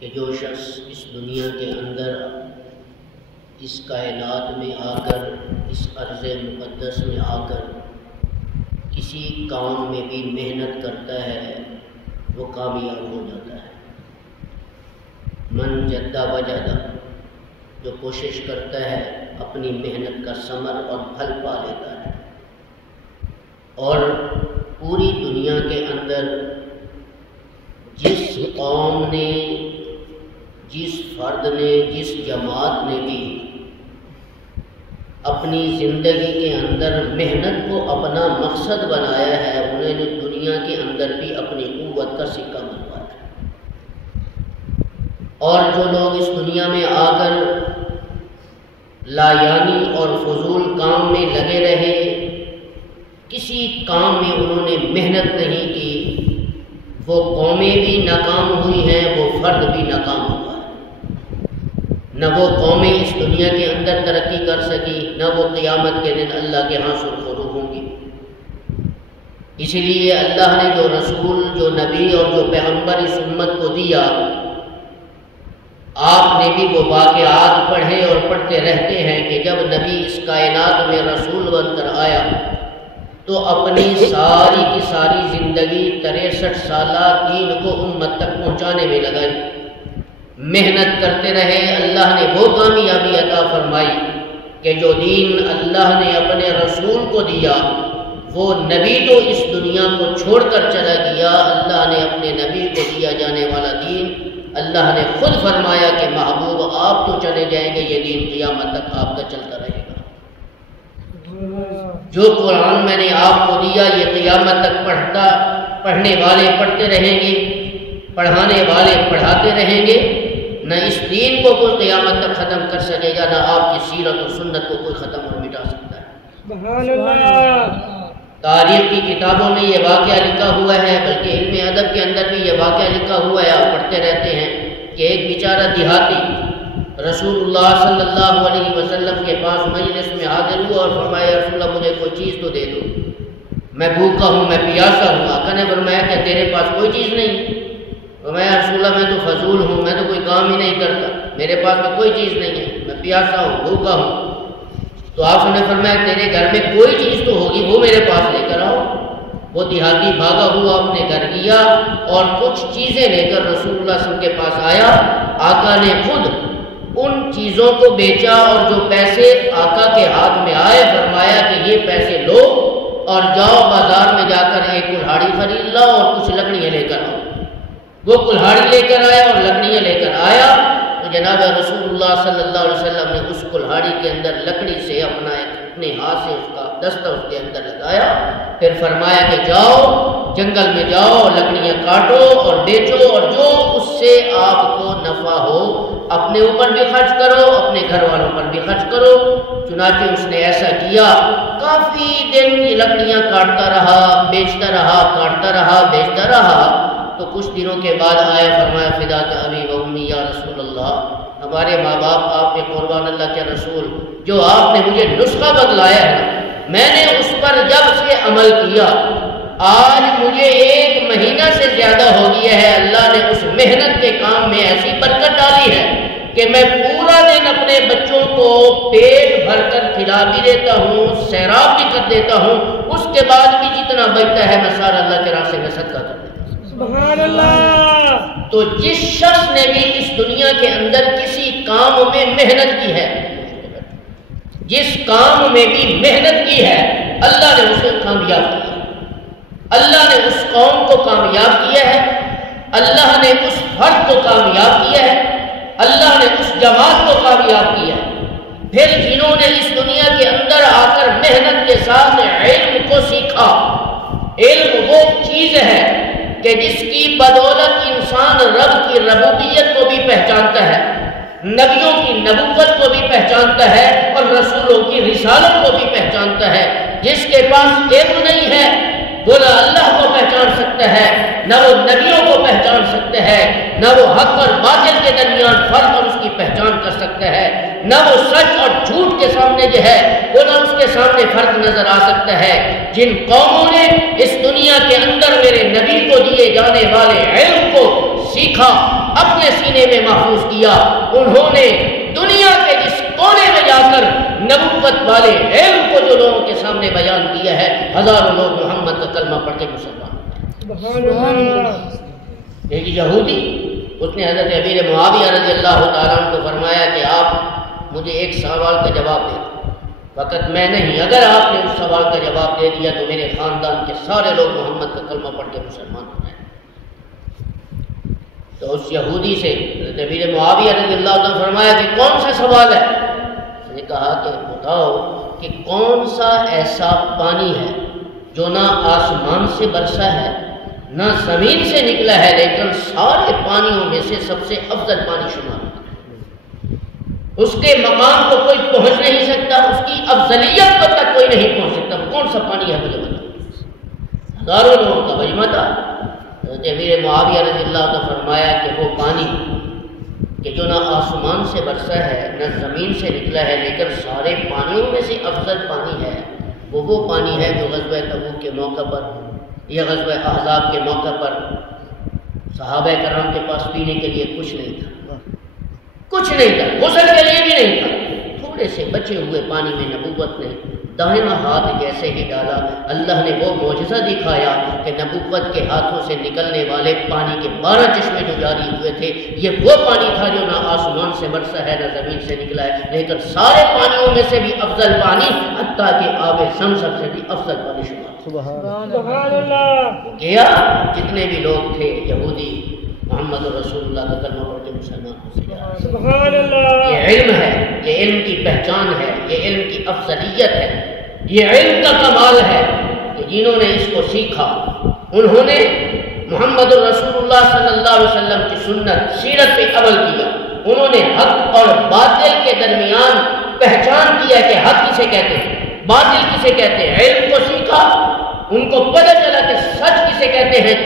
کہ جو شخص اس دنیا کے اندر اس کائنات میں آ کر اس ارض مقدس میں آ کر کسی کام میں بھی محنت کرتا ہے وہ کامیاب ہو جاتا ہے۔ من جدہ وجدہ، جو کوشش کرتا ہے اپنی محنت کا ثمر اور پھل پا لیتا ہے۔ اور پوری دنیا کے اندر جس قوم نے، جس فرد نے، جس جماعت نے بھی اپنی زندگی کے اندر محنت کو اپنا مقصد بنایا ہے، انہوں نے دنیا کے اندر بھی اپنی قوت کا سکہ بنوایا ہے۔ اور جو لوگ اس دنیا میں آ کر لایانی اور فضول کام میں لگے رہے، کسی کام میں انہوں نے محنت نہیں کی، وہ قومیں بھی ناکام ہوئی ہیں، وہ فرد بھی ناکام ہوا ہے۔ نہ وہ قومیں اس دنیا کے اندر ترقی کر سکی، نہ وہ قیامت کے دن اللہ کے ہاں سرخرو ہوں گی۔ اسی لیے اللہ نے جو رسول، جو نبی اور جو پیغمبر اس امت کو دیا، آپ نے بھی وہ واقعات پڑھے اور پڑھتے رہتے ہیں کہ جب نبی اس کائنات میں رسول بن کر آیا تو اپنی ساری کی ساری زندگی 63 سالہ دین کو امت تک پہنچانے میں لگائی، محنت کرتے رہے۔ اللہ نے وہ کامیابی عطا فرمائی کہ جو دین اللہ نے اپنے رسول کو دیا، وہ نبی تو اس دنیا کو چھوڑ کر چلا گیا، اللہ نے اپنے نبی کو دیا جانے والا دین، اللہ نے خود فرمایا کہ محبوب آپ تو چلے جائیں گے، یہ دین قیامت تک آپ کا چلتا رہے گا۔ جو قرآن میں نے آپ کو دیا یہ قیامت تک پڑھنے والے پڑھتے رہیں گے، پڑھانے والے پڑھاتے رہیں گے۔ نہ اس دین کو کوئی قیامت تک ختم کر سکے گا، نہ آپ کی سیرت و سنت کو کوئی ختم اور مٹا سکتا ہے۔ سبحان اللہ۔ تاریخ کی کتابوں میں یہ واقعہ لکھا ہوا ہے، بلکہ علم ادب کے اندر بھی یہ واقعہ لکھا ہوا ہے، آپ پڑھتے رہتے ہیں کہ ایک بیچارہ دیہاتی رسول اللہ صلی اللہ علیہ وسلم کے پاس مجلس میں حاضر ہوا اور فرمایا رسول اللہ مجھے کوئی چیز تو دے دو، میں بھوکا ہوں، میں پیاسا ہوں۔ آقا نے فرمایا کہ تیرے پاس کوئی چیز نہیں؟ فرمایا رسول اللہ میں تو فضول ہوں، میں تو کوئی کام ہی نہیں کرتا، میرے پاس تو کوئی چیز نہیں ہے، میں پیاسا ہوں، بھوکا ہوں۔ تو آپ نے فرمایا تیرے گھر میں کوئی چیز تو ہوگی، وہ میرے پاس لے کر آؤ۔ وہ دیہاتی بھاگا ہوا اپنے گھر گیا اور کچھ چیزیں لے کر رسول اللہ صلی اللہ علیہ وسلم کے پاس آیا۔ آقا نے خود ان چیزوں کو بیچا اور جو پیسے آقا کے ہاتھ میں آئے فرمایا کہ یہ پیسے لو اور جاؤ بازار میں جا کر ایک کلہاڑی خرید لاؤ اور کچھ لکڑیاں لے کر آؤ۔ وہ کلہاڑی لے کر آیا اور لکڑیاں لے کر آیا تو جناب رسول اللہ صلی اللہ علیہ وسلم نے اس کلہاڑی کے اندر لکڑی سے اپنے ہاتھ سے اس کا دستہ اس کے اندر لگایا، پھر فرمایا کہ جاؤ جنگل میں جاؤ، لکڑیاں کاٹو اور بیچو اور جو اس سے آپ کو نفع ہو اپنے اوپر بھی خرچ کرو، اپنے گھر والوں پر بھی خرچ کرو۔ چنانچہ اس نے ایسا کیا، کافی دن یہ لکڑیاں کاٹتا رہا، بیچتا رہا، کاٹتا رہا، بیچتا رہا۔ تو کچھ دنوں کے بعد آیا، فرمایا فداک ابی و امی یا رسول اللہ، ہمارے ماں باپ آپ کے قربان اللہ کے رسول، جو آپ نے مجھے نسخہ بتلایا ہے میں نے اس پر جب سے عمل کیا، آج مجھے 1 مہینہ سے زیادہ ہو گیا ہے، اللہ نے اس محنت کے کام میں ایسی برکت ڈالی ہے کہ میں پورا دن اپنے بچوں کو پیٹ بھر کر کھلا بھی دیتا ہوں، سیراب بھی کر دیتا ہوں، اس کے بعد بھی جتنا بچتا ہے میں سارا اللہ کے راستے میں صدقہ کر دیتا ہوں۔ سبحان اللہ۔ تو جس شخص نے بھی اس دنیا کے اندر کسی کام میں محنت کی ہے، جس کام میں بھی محنت کی ہے، اللہ نے اسے کامیاب کیا، اللہ نے اس قوم کو کامیاب کیا ہے، اللہ نے اس فرد کو کامیاب کیا ہے، اللہ نے اس جماعت کو کامیاب کیا ہے۔ پھر جنہوں نے اس دنیا کے اندر آ کر محنت کے ساتھ علم کو سیکھا، علم وہ چیز ہے کہ جس کی بدولت انسان رب کی ربوبیت کو بھی پہچانتا ہے، نبیوں کی نبوت کو بھی پہچانتا ہے اور رسولوں کی رسالت کو بھی پہچانتا ہے۔ جس کے پاس علم نہیں ہے وہ نہ اللہ کو پہچان سکتا ہے، نہ وہ نبیوں کو پہچان سکتا ہے، نہ وہ حق اور باطل کے درمیان فرق اور اس کی پہچان کر سکتا ہے، نہ وہ سچ اور جھوٹ کے سامنے جو ہے وہ نہ اس کے سامنے فرق نظر آ سکتا ہے۔ جن قوموں نے اس دنیا کے اندر میرے نبی کو دیے جانے والے علم کو سیکھا، اپنے سینے سینے میں محفوظ کیا. انہوں نے دنیا کے جس کونے میں جا کر نبوت والے علم کو جو لوگوں کے سامنے بیان کیا ہے، ہزاروں لوگ محمد کا کلمہ پڑھ کے مسلمان. ایک یہودی اس نے حضرت امیر معاویہ رضی اللہ تعالیٰ عنہ کو فرمایا کہ آپ مجھے ایک سوال کا جواب دیں. فقط میں نہیں، اگر آپ نے اس سوال کا جواب دے دیا تو میرے خاندان کے سارے لوگ محمد کا کلمہ پڑھ کے مسلمان ہو جائیں. تو اس یہودی سے حضرت امیر معاویہ رضی اللہ عنہ نے فرمایا کہ کون سا سوال ہے؟ اس نے کہا کہ بتاؤ کہ کون سا ایسا پانی ہے جو نہ آسمان سے برسا ہے نہ زمین سے نکلا ہے، لیکن سارے پانیوں میں سے سب سے افضل پانی شمار ہے. اس کے مقام کو کوئی پہنچ نہیں سکتا، اس کی افضلیت کو تک کوئی نہیں پہنچ سکتا. کون سا پانی ہے مجھے بتاؤ. ہزاروں لوگوں کا مجمع تھا. حضرت امیر معاویہ رضی اللہ عنہ نے فرمایا کہ وہ پانی کہ جو نہ آسمان سے برسا ہے نہ زمین سے نکلا ہے، لیکن سارے پانیوں میں سے افضل پانی ہے، وہ پانی ہے جو غزوہ تبوک کے موقع پر یا غزوہ احزاب کے موقع پر صحابہ کرام کے پاس پینے کے لیے کچھ نہیں تھا، کچھ نہیں تھا، غسل کے لیے بھی نہیں تھا. تھوڑے سے بچے ہوئے پانی میں نبوت نے دائیں ہاتھ جیسے ہی ڈالا، اللہ نے وہ معجزہ دکھایا کہ نبوت کے ہاتھوں سے نکلنے والے پانی کے 12 چشمے جو جاری ہوئے تھے، یہ وہ پانی تھا جو نہ آسمان سے برسا ہے نہ زمین سے نکلا ہے، لیکن سارے پانیوں میں سے بھی افضل پانی، حتیٰ کہ آب زمزم سے بھی افضل پانی شمار. سبحان اللہ. کیا جتنے بھی لوگ تھے یہودی محمد رسول اللہ کا کلمہ پڑھ کے مسلمان ہو گئے. سبحان اللہ. یہ علم ہے، یہ علم کی پہچان ہے، یہ علم کی افضلیت ہے، یہ علم کا کمال ہے کہ جنہوں نے اس کو سیکھا انہوں نے محمد رسول اللہ صلی اللہ علیہ وسلم کی سنت سیرت پہ عمل کیا. انہوں نے حق اور باطل کے درمیان پہچان کیا کہ حق کسے کہتے ہیں، باطل کسے کہتے ہیں. علم کو سیکھا، ان کو پتہ چلا کہ سچ کسے کہتے ہیں.